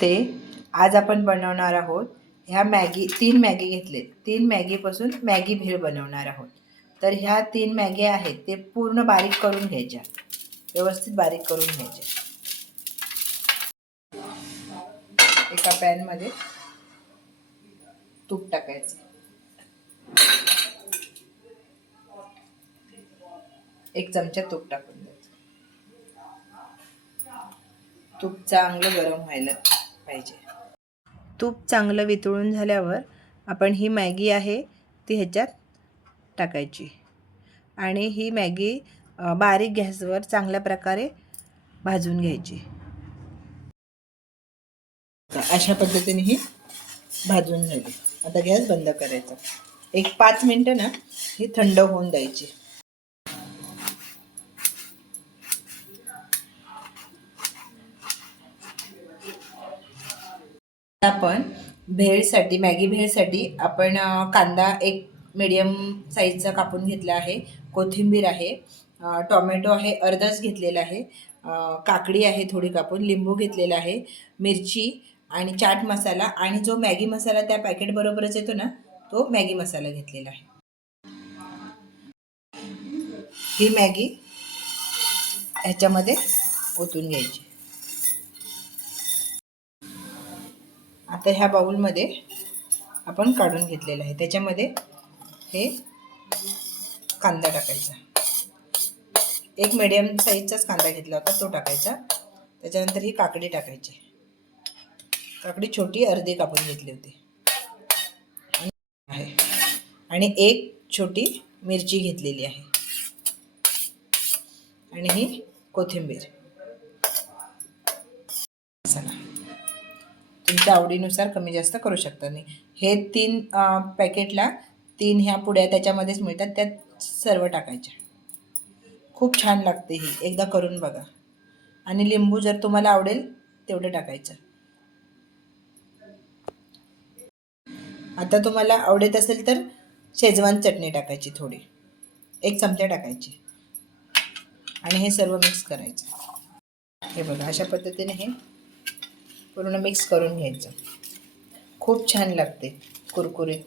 ते आज आपण बनवणार आहोत ह्या मॅगी 3 मॅगी घेतले 3 मॅगीपासून मॅगी भेळ बनवणार आहोत. तर ह्या 3 मॅगी आहेत ते पूर्ण बारीक करून घ्यायच्या, व्यवस्थित बारीक करून घ्यायच्या. एका पॅनमध्ये तूप टाकायचं, एक चमचा तूप टाकून द्यायचं. तूप चांगलं गरम व्हायला पाहिजे. तूप चांगलं वितळून झाल्यावर आपण ही मॅगी आहे ती ह्याच्यात टाकायची आणि ही मॅगी बारीक गॅसवर चांगल्या प्रकारे भाजून घ्यायची. अशा पद्धतीने ही भाजून झाली. आता गॅस बंद करायचा. एक 5 मिनिटं ना ही थंड होऊन द्यायची. आपण भेळसाठी मॅगी भेळसाठी आपण कांदा एक मीडियम साईजचा कापून घेतला आहे, कोथिंबीर आहे, टोमॅटो आहे अर्धाच घेतलेला आहे, काकडी आहे थोडी कापून, लिंबू घेतलेला आहे, मिरची आणि चाट मसाला आणि जो मॅगी मसाला त्या पॅकेट बरोबरच येतो ना तो मॅगी मसाला घेतलेला आहे. ही मॅगी ह्याच्यामध्ये ओतून घ्यायची. आता ह्या बाउलमध्ये आपण काढून घेतलेलं आहे, त्याच्यामध्ये हे कांदा टाकायचा. एक मीडियम साईजचाच कांदा घेतला होता तो टाकायचा. त्याच्यानंतर ही काकडी टाकायची. काकडी छोटी अर्धी कापून घेतली होती आणि एक छोटी मिरची घेतलेली आहे आणि ही कोथिंबीर. मसाला तुमच्या आवडीनुसार कमी जास्त करू शकता. नाही हे 3 पॅकेटला 3 ह्या पुड्या त्याच्यामध्येच मिळतात, त्यात सर्व टाकायच्या. खूप छान लागते ही, एकदा करून बघा. आणि लिंबू जर तुम्हाला आवडेल तेवढं टाकायचं. आता तुम्हाला आवडत असेल तर शेजवान चटणी टाकायची थोडी, 1 चमचा टाकायची आणि हे सर्व मिक्स करायचं. हे बघा अशा पद्धतीने हे पूर्ण मिक्स करून घ्यायचं. खूप छान लागते, कुरकुरीत.